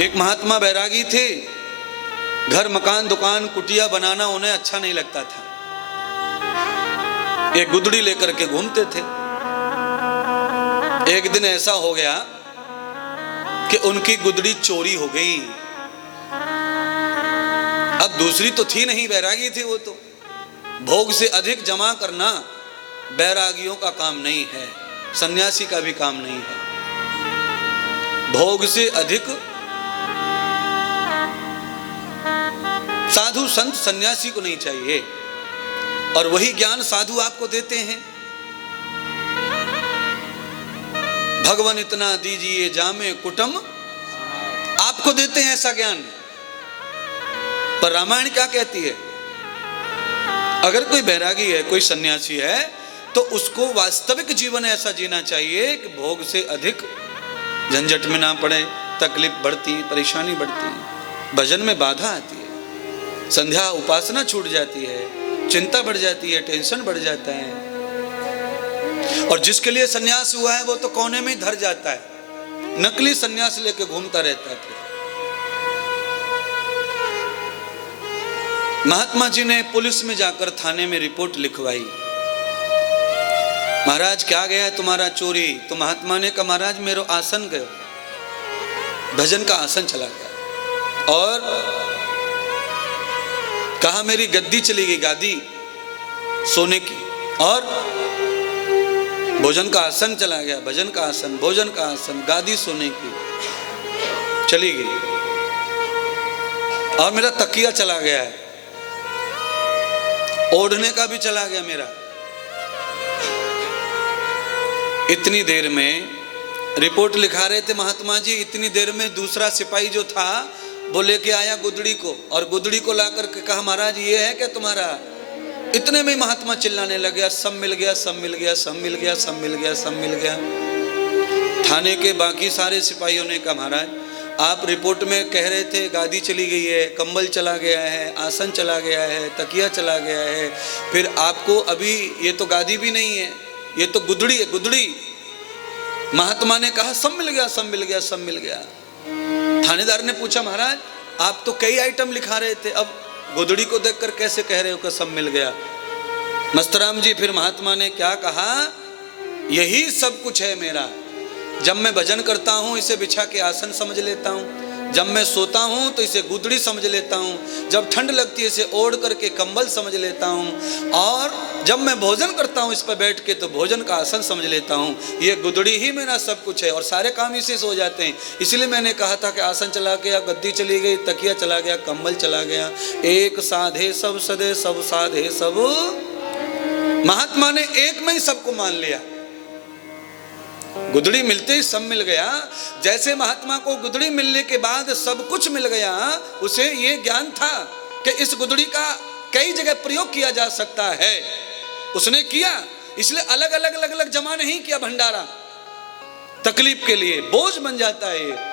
एक महात्मा बैरागी थे, घर मकान दुकान कुटिया बनाना उन्हें अच्छा नहीं लगता था। एक गुदड़ी लेकर के घूमते थे। एक दिन ऐसा हो गया कि उनकी गुदड़ी चोरी हो गई। अब दूसरी तो थी नहीं, बैरागी थे वो तो। भोग से अधिक जमा करना बैरागियों का काम नहीं है, सन्यासी का भी काम नहीं है। भोग से अधिक साधु संत सन्यासी को नहीं चाहिए, और वही ज्ञान साधु आपको देते हैं। भगवान इतना दीजिए जामे कुटुम, आपको देते हैं ऐसा ज्ञान। पर रामायण क्या कहती है? अगर कोई बैरागी है, कोई सन्यासी है, तो उसको वास्तविक जीवन ऐसा जीना चाहिए कि भोग से अधिक झंझट में ना पड़े, तकलीफ बढ़ती, परेशानी बढ़ती, भजन में बाधा आती है, संध्या उपासना छूट जाती है, चिंता बढ़ जाती है, टेंशन बढ़ जाता है। और जिसके लिए सन्यास हुआ है वो तो कोने में ही धर जाता है, नकली सन्यास लेके घूमता रहता है। महात्मा जी ने पुलिस में जाकर थाने में रिपोर्ट लिखवाई, महाराज क्या गया है तुम्हारा चोरी? तो महात्मा ने कहा महाराज मेरो आसन गयो, भजन का आसन चला गया। और कहा मेरी गद्दी चली गई, गादी सोने की, और भोजन का आसन चला गया, भजन का आसन, भोजन का आसन, गादी सोने की चली गई, और मेरा तकिया चला गया है, ओढ़ने का भी चला गया मेरा। इतनी देर में रिपोर्ट लिखा रहे थे महात्मा जी, इतनी देर में दूसरा सिपाही जो था वो लेके आया गुदड़ी को, और गुदड़ी को ला करके कहा महाराज ये है क्या तुम्हारा? इतने में महात्मा चिल्लाने लग गया, सब मिल गया, सब मिल गया, सब मिल गया, सब मिल गया, सब मिल गया। थाने के बाकी सारे सिपाहियों ने कहा महाराज आप रिपोर्ट में कह रहे थे गादी चली गई है, कंबल चला गया है, आसन चला गया है, तकिया चला गया है, फिर आपको अभी ये तो गादी भी नहीं है, ये तो गुदड़ी है, गुदड़ी। महात्मा ने कहा सब मिल गया, सब मिल गया, सब मिल गया। थानेदार ने पूछा महाराज आप तो कई आइटम लिखा रहे थे, अब गुदड़ी को देखकर कैसे कह रहे हो कि सब मिल गया? मस्तराम जी फिर महात्मा ने क्या कहा, यही सब कुछ है मेरा। जब मैं भजन करता हूँ इसे बिछा के आसन समझ लेता हूँ, जब मैं सोता हूँ तो इसे गुदड़ी समझ लेता हूँ, जब ठंड लगती है इसे ओढ़ करके कंबल समझ लेता हूँ, और जब मैं भोजन करता हूँ इस पर बैठ के तो भोजन का आसन समझ लेता हूँ। ये गुदड़ी ही मेरा सब कुछ है, और सारे काम इसी से हो जाते हैं। इसलिए मैंने कहा था कि आसन चला गया, गद्दी चली गई, तकिया चला गया, कंबल चला गया, एक साधे सब सदे, सब साधे सब। महात्मा ने एक में ही सबको मान लिया, गुदड़ी मिलते ही सब मिल गया। जैसे महात्मा को गुदड़ी मिलने के बाद सब कुछ मिल गया, उसे ये ज्ञान था कि इस गुदड़ी का कई जगह प्रयोग किया जा सकता है, उसने किया। इसलिए अलग अलग अलग अलग जमा नहीं किया भंडारा, तकलीफ के लिए बोझ बन जाता है।